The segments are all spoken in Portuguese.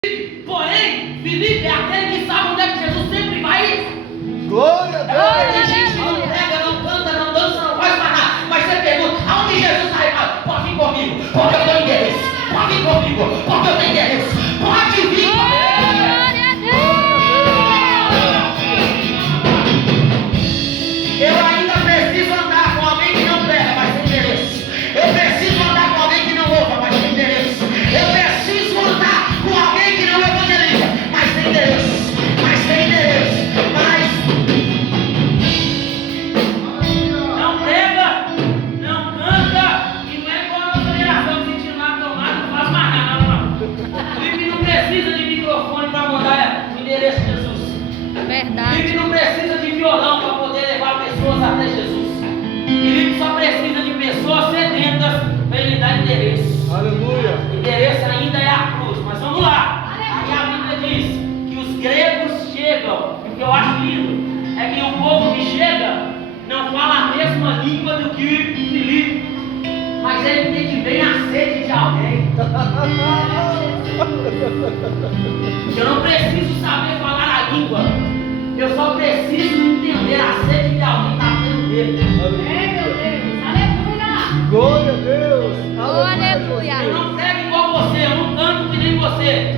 Porém, Filipe é aquele que sabe onde é que Jesus sempre vai ir. Glória a Deus. Tem gente que não prega, não canta, não dança, não faz mais nada. Mas você pergunta, aonde Jesus vai? Pode vir comigo, porque eu tenho endereço. Pode vir comigo, porque eu tenho endereço. Pode vir comigo. Eu ainda preciso andar com alguém que não prega, mas tem endereço. Eu preciso andar com alguém que não ouve, mas tem endereço. Eu preciso andar com alguém que não evangeliza, mas tem endereço. Mas tem endereço. Mas não prega, não canta, e não é igual a outra geração que sentindo lá tomado, não faz mais nada, não. Felipe não precisa de microfone para mandar o endereço de Jesus. Verdade. Felipe não precisa de violão para poder levar pessoas até Jesus. Felipe só precisa de pessoas sedentas para ele dar endereço. Aleluia. O endereço ainda é a cruz, mas vamos lá. Aí a Bíblia diz que os gregos chegam, e o que eu acho lindo é que o povo que chega não fala a mesma língua do que Felipe, mas ele entende bem a sede de alguém. Eu não preciso saber falar a língua, eu só preciso entender a sede de alguém que está dentro dele. Glória a Deus. Aleluia. Eu não prego igual você, eu não canto que nem você.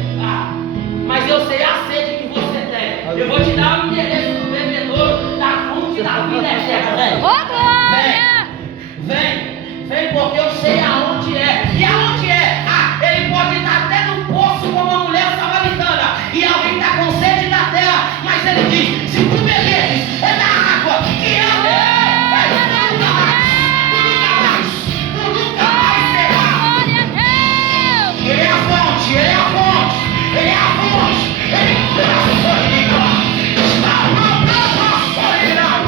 Mas eu sei a sede que você tem. Eu vou te dar o endereço do bebedouro da fonte da vida eterna. Vem. Ô, glória! Vem, porque eu sei aonde é. E aonde é? Ele pode estar até no poço como a mulher samaritana. E alguém está com sede da terra. Mas ele diz: se tu beberes, é da água que eu dei. Tu nunca mais será. Glória a Deus! Ele é a fonte, ele é a fonte, ele é a fonte, ele é a fonte. Está mandando a solidão.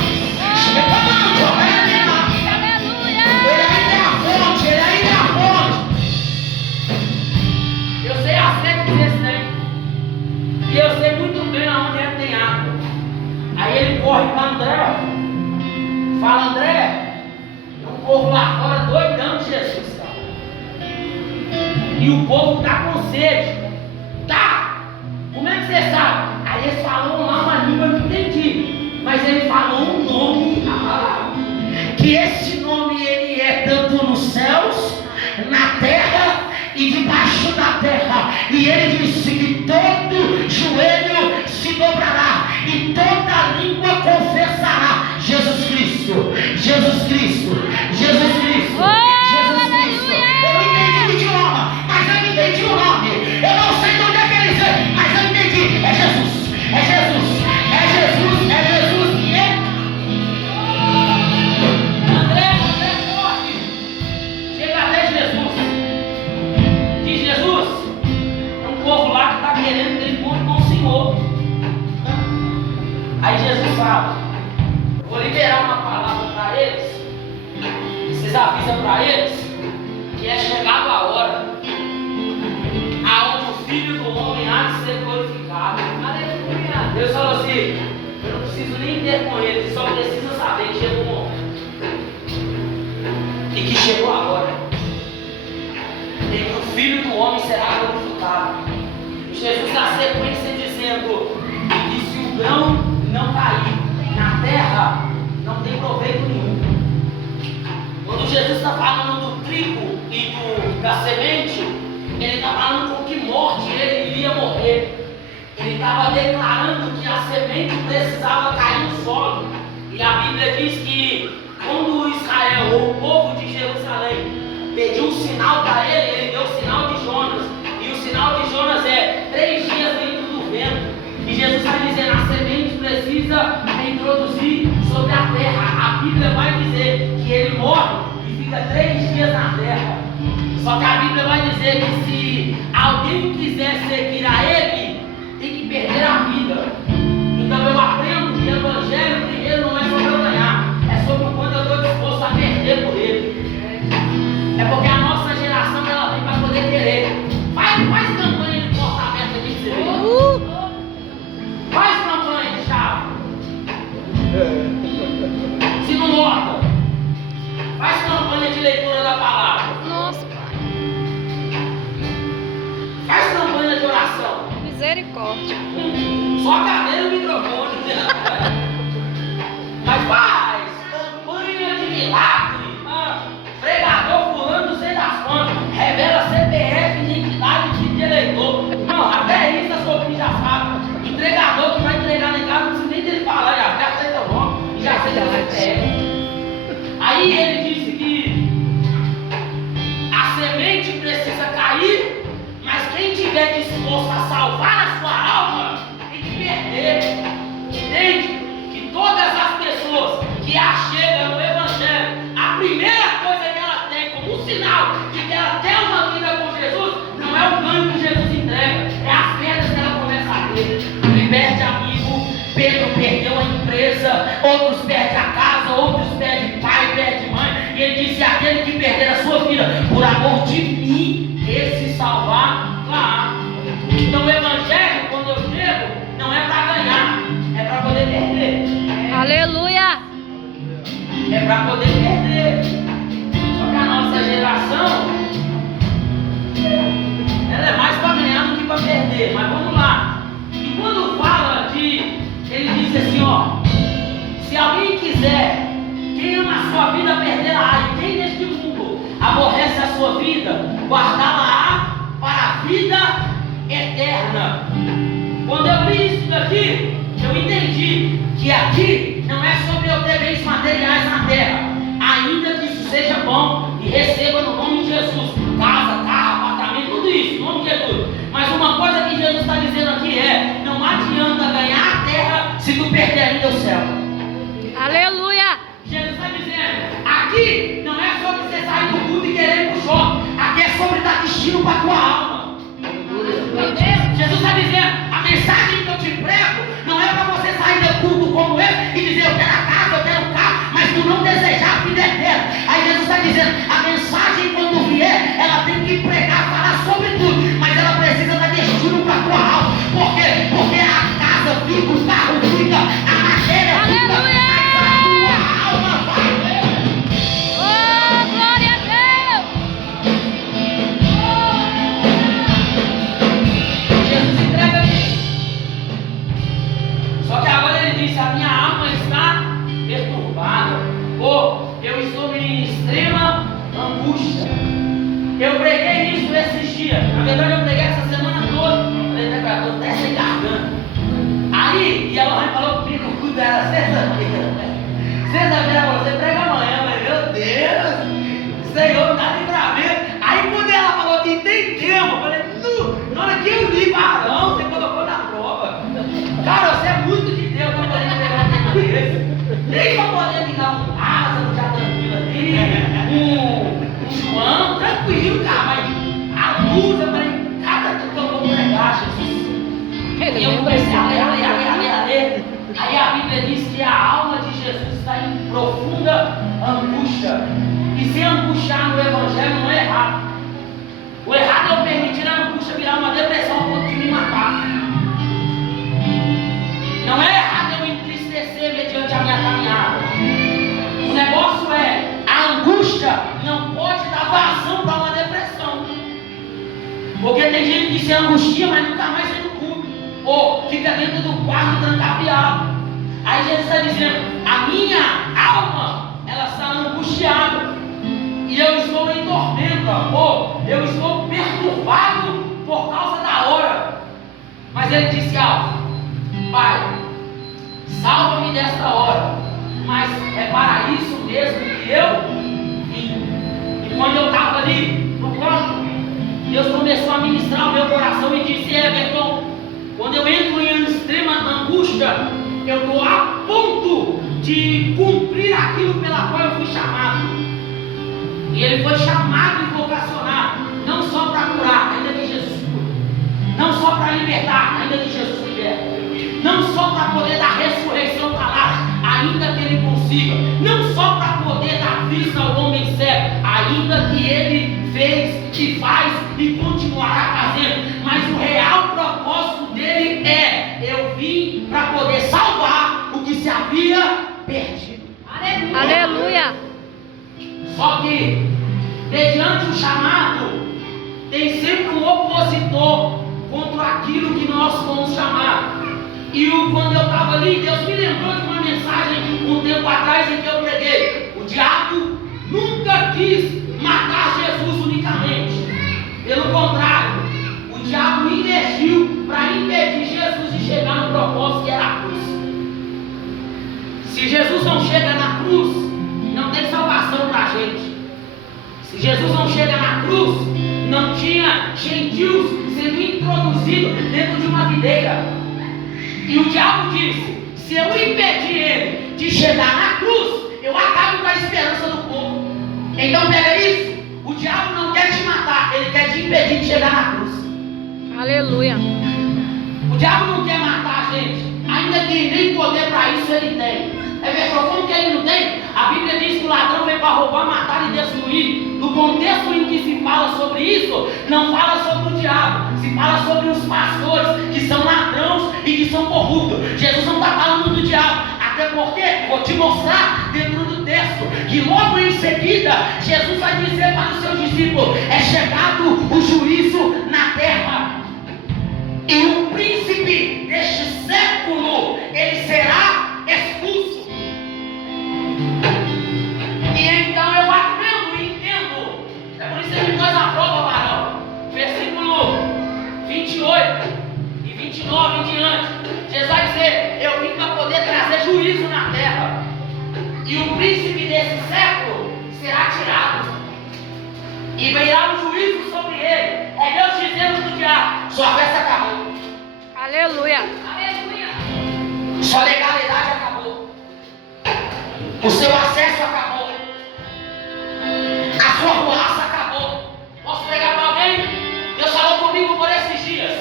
Aleluia! Ele ainda é a fonte, ele ainda é a fonte. Eu sei a sede que vocês têm. E eu sei muito bem aonde ele tem água. Aí ele corre para André. Fala: André, um povo lá fora doidão de Jesus, cara. E o povo está com sede. Tá? Como é que você sabe? Aí eles falaram lá uma língua que eu não entendi. Mas ele falou um nome. Que esse nome ele é tanto nos céus, na terra e debaixo da terra. E ele disse que todo joelho se dobrará e toda língua confessará: Jesus Cristo, Jesus Cristo, Jesus Cristo, Jesus Cristo. Eu não entendi o idioma, mas eu entendi o nome. Eu não sei de onde é que ele veio, mas eu entendi. É Jesus, é Jesus, é Jesus, é Jesus e é. André corre. Chega até Jesus. Diz: Jesus, é um povo lá que está querendo que ele encontre com o Senhor. Aí Jesus fala: vou liberar uma palavra para eles. Vocês avisam para eles que é chegada a hora aonde o Filho do Homem há de ser glorificado. Aleluia. Deus falou assim: eu não preciso nem ter com eles, só preciso saber que chegou o momento e que chegou a hora em que o Filho do Homem será glorificado. Jesus na sequência dizendo que se o grão não cair na terra, não tem proveito nenhum. Quando Jesus está falando do trigo e da semente, ele está falando com que morte ele iria morrer. Ele estava declarando que a semente precisava cair no solo. E a Bíblia diz que quando Israel, ou o povo de Jerusalém, pediu um sinal para ele, ele deu o sinal de Jonas. E o sinal de Jonas é 3 dias dentro do vento. E Jesus está dizendo: a semente precisa introduzir sobre a terra. A Bíblia vai dizer que ele morre e fica 3 dias na terra. Só que a Bíblia vai dizer que se alguém quiser seguir a ele, tem que perder a vida. Então eu aprendo que o evangelho primeiro não é sobre eu ganhar, é sobre o quanto eu estou disposto a perder por ele. É porque a nossa geração ela vem para poder querer. Faz campanha de porta aberta aqui que você vê. Faz campanha de chave. Se não morta. Faz campanha de leitura da palavra. Nossa, Pai. Faz campanha de oração. Misericórdia. Só a cadeira e o microfone. Mas faz campanha de milagre. Pregador fulano, não sei das quantas. Revela CPF, identidade de eleitor. Não, até isso a sua filha já sabe. Entregador que vai entregar na casa, não precisa nem dele falar, já sei teu nome e já sei teu CPF. Aí ele disse que a semente precisa cair, mas quem tiver disposto a salvar a sua alma tem que perder. Entende? Que todas as pessoas que achegam no Evangelho, a primeira coisa que ela tem como um sinal de que ela tem uma vida com Jesus, não é o ganho que Jesus entrega, é as perdas que ela começa a ter. Ele perde amigo, Pedro perdeu a empresa, outros perdem a casa, outros perdem pai, perdem mãe. E ele disse: aquele que perder a sua vida por amor de mim, esse salvar lá. Então o Evangelho, quando eu chego, não é para ganhar, é para poder perder. Aleluia. É para poder perder. Só que a nossa geração, ela é mais para ganhar do que para perder. Mas vamos lá. E quando fala de, ele diz assim, ó: se alguém quiser, quem ama a sua vida perderá, e quem neste mundo aborrece a sua vida, guardá-la para a vida eterna. Quando eu li isso daqui, eu entendi que aqui não é sobre eu ter bens materiais na terra, ainda que isso seja bom e receba no nome de Jesus casa, carro, apartamento, tudo isso, no nome de Jesus. Mas uma coisa que Jesus está dizendo aqui é: não adianta ganhar a terra se tu perder ainda o céu. Aleluia. Jesus está dizendo, aqui não é sobre você sair do culto e querer ir para o shopping, aqui é sobre dar destino para a tua alma. Jesus está dizendo, a mensagem que eu te prego não é para você sair do culto como esse e dizer: eu quero a casa, eu quero o carro, mas tu não desejar a vida eterna. Aí Jesus está dizendo, a mensagem quando vier, ela tem que pregar, falar sobre tudo, mas ela precisa dar destino para a tua alma. Por quê? Porque a casa fica, o carro fica, a matéria fica, Aleluia. mas a tua alma vai. Oh, glória a Deus. Jesus entrega isso. Só que agora ele disse: a minha alma está perturbada, ou eu estou em extrema angústia. Eu preguei isso esses dias. Na verdade, eu preguei essa semana toda. Falei: estou até sem garganta. Aí, e ela falou comigo: o culto era sexta-feira. Sexta-feira você prega amanhã. Eu falei: meu Deus, Senhor, dá livramento. Aí, quando ela falou que tem tempo, eu falei: na hora que eu li, varão, você colocou na prova. Cara, você é muito de Deus para poder pegar um tempo desse. Nem para poder me dar um Lázaro já tranquilo ali, um João, tranquilo, cara, mas a luz, eu falei: cara, que eu vou pregar, Jesus. E eu comecei a ler. Aí a Bíblia diz que a alma de Jesus está em profunda angústia. E se angustiar no Evangelho não é errado. O errado é eu permitir a angústia virar uma depressão ao ponto de me matar. Não é errado eu me entristecer mediante a minha caminhada. O negócio é, a angústia não pode dar vazão para uma depressão. Porque tem gente que se angustia, mas nunca mais vem no culto, ou fica dentro do quarto trancafiado. Aí Jesus está dizendo: a minha alma, ela está angustiada, e eu estou em tormenta, ou eu estou perturbado por causa da hora. Mas ele disse algo: Pai, salva-me desta hora, mas é para isso mesmo que eu vim. E quando eu estava ali no canto, Deus começou a ministrar o meu coração e disse: Everton, quando eu entro em extrema angústia, eu estou a ponto de cumprir aquilo pela qual eu fui chamado. E ele foi chamado e vocacionado, não só para curar, ainda que Jesus cure, não só para libertar, ainda que Jesus liberta, não só para poder dar ressurreição para lá, ainda que ele consiga, não só para poder dar vista ao homem cego, ainda que ele fez e faz e continuará fazendo, mas o real propósito dele é: eu vim para poder salvar o que se havia perdido. Aleluia. Só que, mediante o chamado, tem sempre um opositor contra aquilo que nós vamos chamar. E quando eu estava ali, Deus me lembrou de uma mensagem um tempo atrás em que eu preguei. O diabo nunca quis matar Jesus unicamente. Pelo contrário, o diabo investiu para impedir Jesus de chegar no propósito que era a cruz. Se Jesus não chega na cruz, não tem salvação para a gente. Se Jesus não chega na cruz, não tinha gentios sendo introduzidos dentro de uma videira. E o diabo disse: se eu impedir ele de chegar na cruz, eu acabo com a esperança do povo. Então pega isso. O diabo não quer te matar, ele quer te impedir de chegar na cruz. Aleluia. O diabo não quer matar a gente, ainda que nem poder para isso ele tem. É verdade, como que ele não tem? A Bíblia diz que o ladrão veio para roubar, matar e destruir. No contexto em que se fala sobre isso, não fala sobre o diabo, se fala sobre os pastores que são ladrões e que são corruptos. Jesus não está falando do diabo, até porque, vou te mostrar dentro do texto, que logo em seguida, Jesus vai dizer para os seus discípulos: é chegado o juízo na terra, e o príncipe deste século, ele será expulso. E então eu aprendo e entendo. É por isso que ele pôs a prova, varão. Versículo 28 e 29 em diante. Jesus vai dizer: eu vim para poder trazer juízo na terra, e o príncipe desse século será tirado, e virá o juízo sobre ele. É Deus dizendo do diabo: sua festa acabou. Aleluia. Aleluia. Sua legalidade acabou. O seu acesso acabou. A sua ruaça acabou. Posso pregar para alguém? Deus falou comigo por esses dias.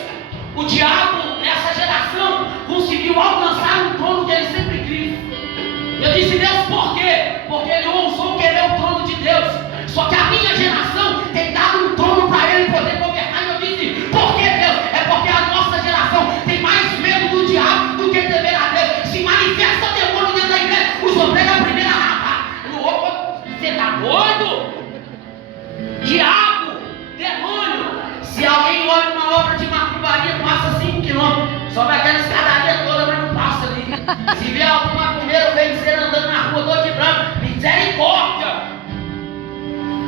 O diabo nessa geração conseguiu alcançar um trono que ele sempre quis. Eu disse: Deus, por quê? Porque ele ousou querer o trono de Deus. Só que a minha geração tem dado um trono para ele poder governar. E eu disse: por que, Deus? É porque a nossa geração tem mais medo do diabo do que temer a Deus. Se manifesta o demônio dentro da igreja, os obreiros a primeira rapa. Você está doido? Diabo, demônio. Se alguém olha uma obra de macumbaria, passa 5 km. Sobe aquela escadaria toda, mas não passa ali. Se vê algum macumbeiro ou feiticeiro andando na rua todo de branco, misericórdia.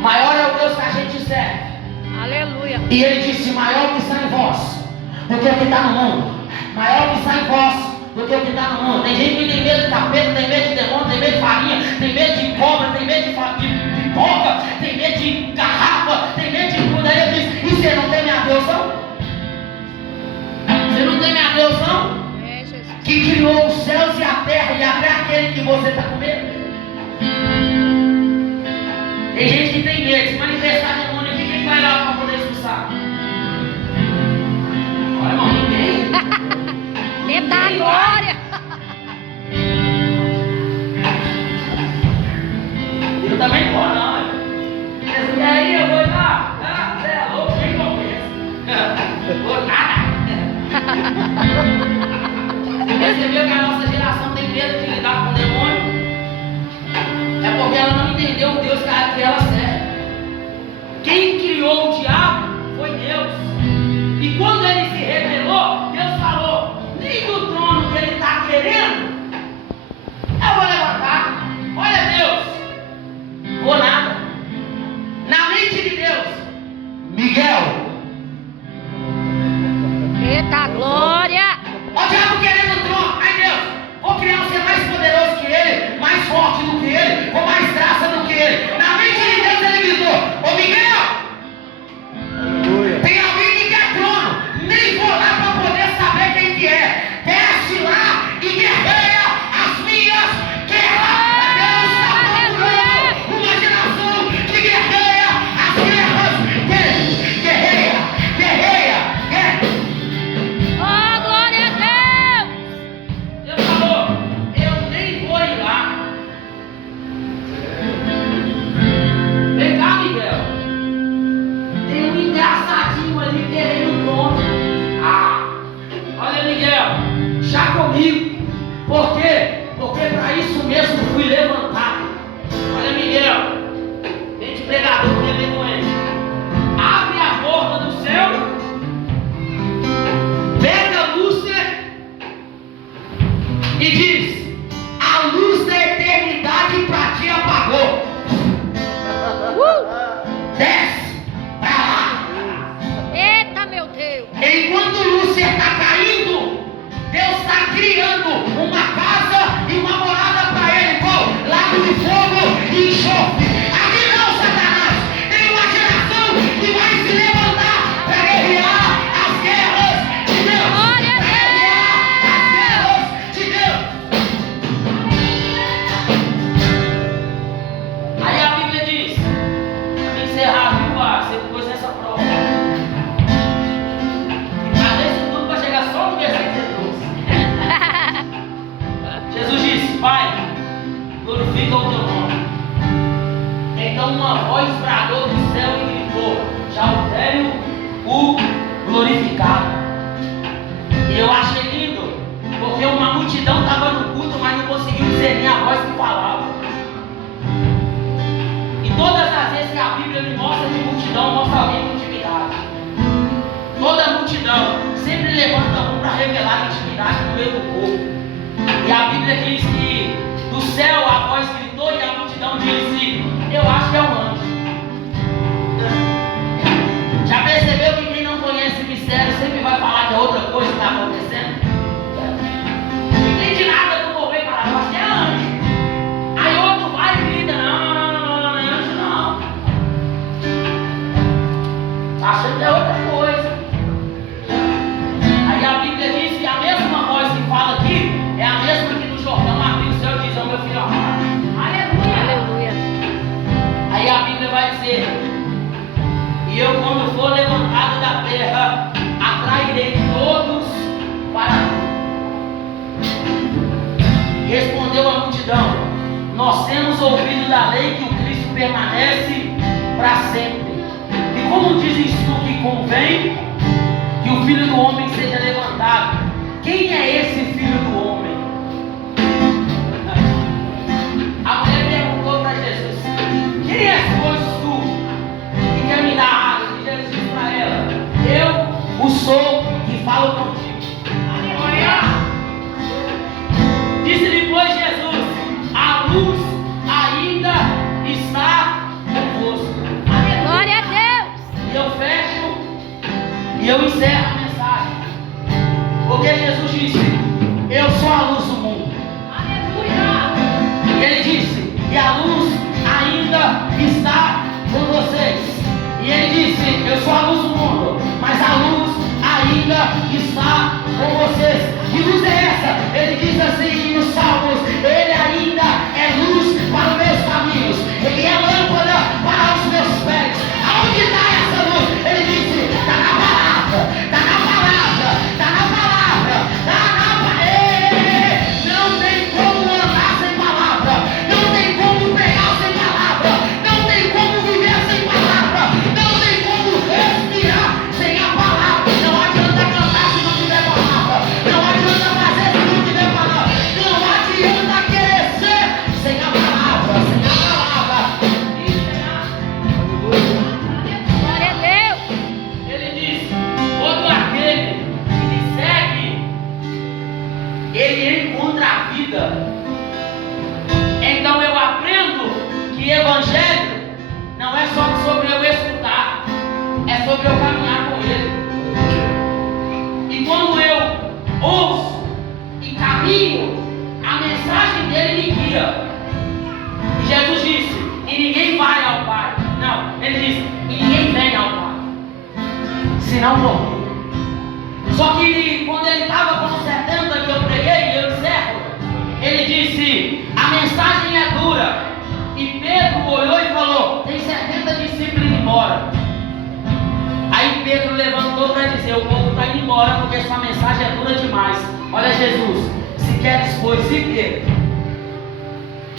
Maior é o Deus que a gente serve. Aleluia. E ele disse: maior que está em vós do que o que está no mundo. Maior que está em vós do que o que está no mundo. Tem gente que tem medo de tapete, tem medo de demônio, tem medo de farinha, tem medo de cobra, tem medo de pipoca, tem medo de garrafa, tem medo de tudo. Aí ele diz: e você não teme a Deus não? Você não teme a Deus não? É, Jesus. Que criou os céus e a terra, e até aquele que você está com medo. Tem gente que tem medo, se manifestar demônio aqui, quem vai lá para poder expulsar? Olha, irmão, ninguém. Medo da glória. Eu também vou, não. E aí, eu vou lá. Ah, você é louco, nem compensa. Vou nada. Você percebeu que a nossa geração tem medo de lidar com o demônio? É porque ela não entendeu o Deus que ela serve. Quem criou o diabo foi Deus. E quando ele se revelou, Deus falou: nem do trono que ele está querendo eu vou levantar. Olha, Deus, vou nada. Na mente de Deus, Miguel. Eita glória. Ó, o diabo querendo o trono. Ai, Deus, vou criar um ser mais poderoso que ele, mais forte do que ele, com mais graça do que ele. Na mente de Deus ele gritou: ô Miguel, Aleluia. tem alguém que quer trono. Nem vou lá para poder saber quem que é. Desce lá e guerreia as minhas guerras. Deus está procurando uma geração que guerreia as guerras dele. Guerreia, guerreia, guerreia. Oh, glória a Deus. Deus falou: eu nem vou ir lá. Vem cá, Miguel. Tem um engraçadinho ali querendo trono. Ah, olha, Miguel, já comigo. Por quê? Porque para isso mesmo fui levantado. Olha, Miguel, tem de pregador que é vergonha. Abre a porta do céu multidão mostra alguém com intimidade. Toda multidão sempre levanta um para revelar a intimidade no meio do povo. E a Bíblia diz que do céu a voz gritou e a multidão disse: eu acho que é um anjo. Já percebeu que quem não conhece mistério sempre vai falar que é outra coisa que está acontecendo? Não entende nada do mover para lá, que é anjo. Aí outro vai e grita: não é anjo não. Tá achando que é outra coisa. Aí a Bíblia diz que a mesma voz que fala aqui é a mesma que no Jordão abriu o céu e diz: ó meu filho amado. Aleluia. Aleluia. Aí a Bíblia vai dizer: e eu, quando for levantado da terra, atrairei todos para mim. Respondeu a multidão: nós temos ouvido da lei que o Cristo permanece para sempre. E como dizes tu que convém que o Filho do Homem seja levantado? Quem é esse Filho do Homem? A mulher perguntou para Jesus: quem és, pois, tu que quer me dar água? E Jesus disse para ela: eu o sou que falo contigo. Aleluia! Disse-lhe, pois, Jesus: a luz ainda está convosco. Glória a Deus. E eu fecho e eu encerro a mensagem. Porque Jesus disse: eu sou a luz do mundo. Aleluia! E ele disse: e a luz ainda está com vocês. E ele disse: eu sou a luz do mundo, mas a luz ainda está com vocês. Que luz é essa? Ele diz assim nos Salmos: ele ainda é luz para os meus caminhos, ele é lâmpada para os meus pés. Aonde está essa luz? Ele disse: está na palavra, está na palavra, está na palavra, está na palavra. Não tem como andar sem palavra, não tem como pregar sem palavra, não tem como viver sem palavra, não tem como respirar sem a palavra. Não adianta cantar se não tiver palavra, não adianta fazer se não tiver palavra, não adianta querer ser sem a palavra, sem a palavra. Glória a Deus. Ele diz: todo aquele que me segue, ele encontra a vida. Então eu aprendo que evangelho não é só sobre eu escutar, é sobre eu caminhar com ele. E quando eu ouço e caminho, a mensagem dele me guia. E Jesus disse: e ninguém vai ao Pai. Não, ele disse: e ninguém vem ao Pai senão por mim. Só que quando ele estava com 70 que eu preguei, eu encerro, ele disse: a mensagem é dura. E Pedro olhou e falou: tem 70 discípulos indo embora. Aí Pedro levantou para dizer: o povo está indo embora porque sua mensagem é dura demais. Olha Jesus: se queres, pois, e Pedro.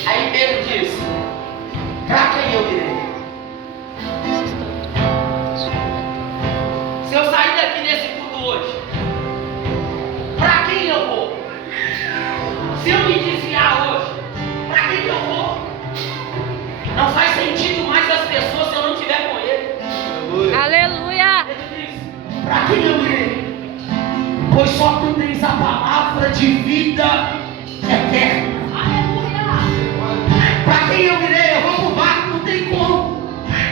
Aí Pedro disse: para quem eu irei? Se eu sair daqui desse culto hoje, para quem eu vou? Se eu me desviar hoje, para quem eu vou? Não faz sentido mais as pessoas se eu não estiver com ele. Aleluia. Ele diz: para quem eu irei? Pois só tu tens a palavra de vida eterna. Para quem eu irei? Eu vou para o barco, não tem como.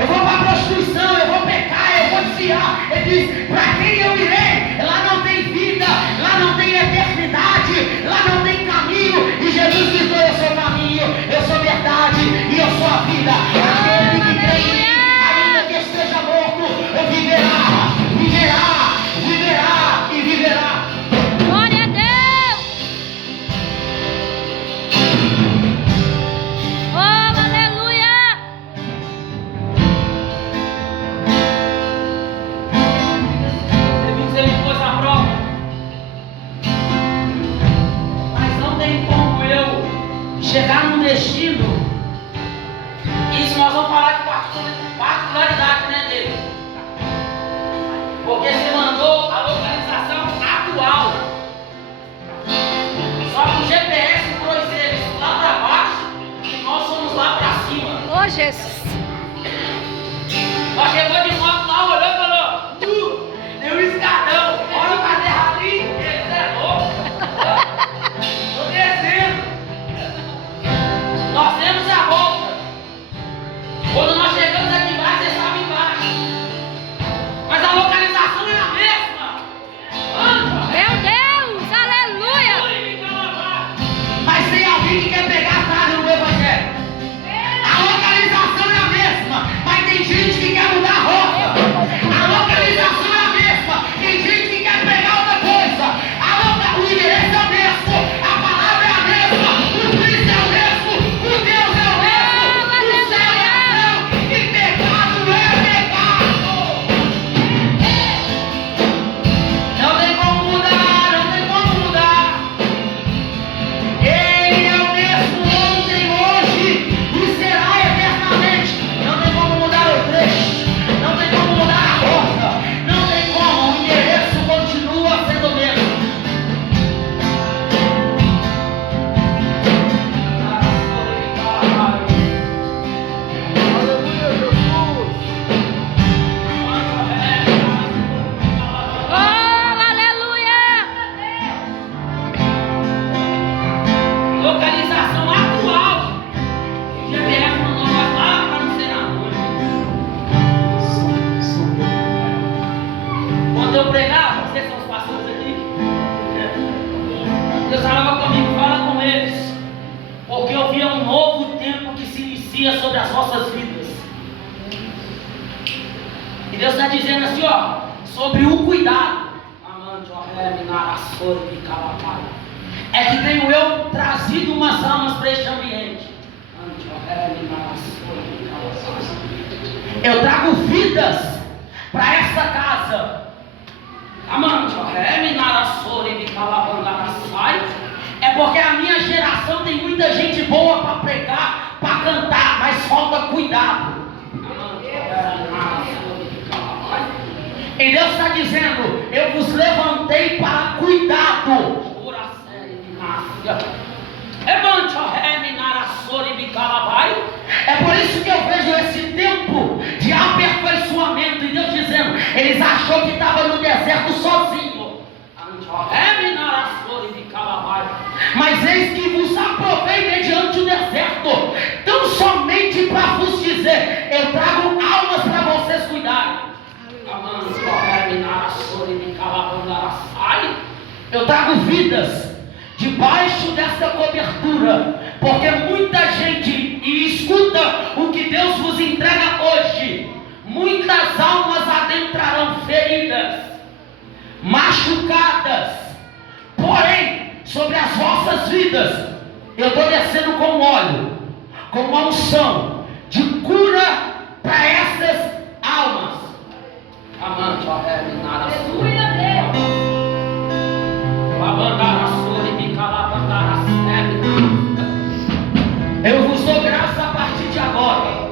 Eu vou para a prostituição, eu vou pecar, eu vou desviar. Ele diz: para quem eu irei? Lá não tem vida, lá não tem eternidade, lá não tem caminho. E Jesus diz: eu sou o caminho, eu sou a verdade e eu sou a vida. Aquele que crê em mim, ainda que esteja morto, viverá, viverá, viverá e viverá. Glória a Deus. Oh, aleluia. Você me pôs à prova, mas não tem como eu chegar num destino. Isso nós vamos falar de particularidade, né, dele? Porque você mandou a localização atual. Só que o GPS pôs eles lá para baixo e nós somos lá para cima. Oh, Jesus. Nós chegou de Deus falava comigo, fala com eles, porque eu via um novo tempo que se inicia sobre as nossas vidas. E Deus está dizendo assim, ó, sobre o cuidado. É que tenho eu trazido umas almas para este ambiente. Eu trago vidas para essa casa. É porque a minha geração tem muita gente boa para pregar, para cantar, mas falta cuidado. E Deus está dizendo, eu vos levantei para cuidado. É por isso que eu vejo esse tempo de aperfeiçoamento. E Deus dizendo, eles achou que estava no deserto sozinho. Mas eis que vos aprovei mediante o deserto, tão somente para vos dizer, eu trago almas para vocês cuidarem. Eu trago vidas debaixo dessa cobertura, porque muita gente, e escuta o que Deus vos entrega hoje, muitas almas adentrarão feridas, machucadas, porém, sobre as vossas vidas, eu estou descendo com óleo, com uma unção de cura para essas almas. Eu vos dou graça a partir de agora,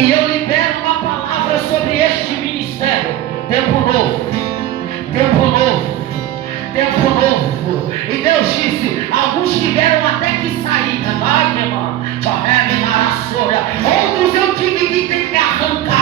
e eu libero uma palavra sobre este ministério. Tempo novo, tempo novo, tempo novo. E Deus disse, alguns tiveram até que sair, outros eu tive que ter que arrancar.